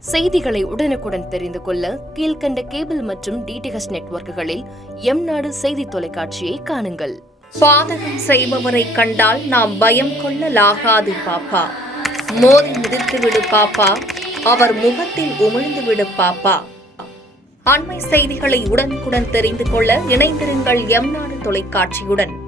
செய்திகளை உடனுக்குடன் தெரிந்து கொள்ள கீழ்கண்ட கேபிள் மற்றும் டிடிஎச் நெட்வொர்க்குகளில் எம் நாடு செய்தி தொலைக்காட்சியை காணுங்கள். பாதகம் செய்பவரை கண்டால் நாம் பயம் கொள்ளலாகாது பாப்பா. மோதி மிதித்துவிடு பாப்பா, அவர் முகத்தில் உமிழ்ந்துவிடு பாப்பா. அண்மை செய்திகளை உடனுக்குடன் தெரிந்து கொள்ள இணைந்திருங்கள் எம் நாடு தொலைக்காட்சியுடன்.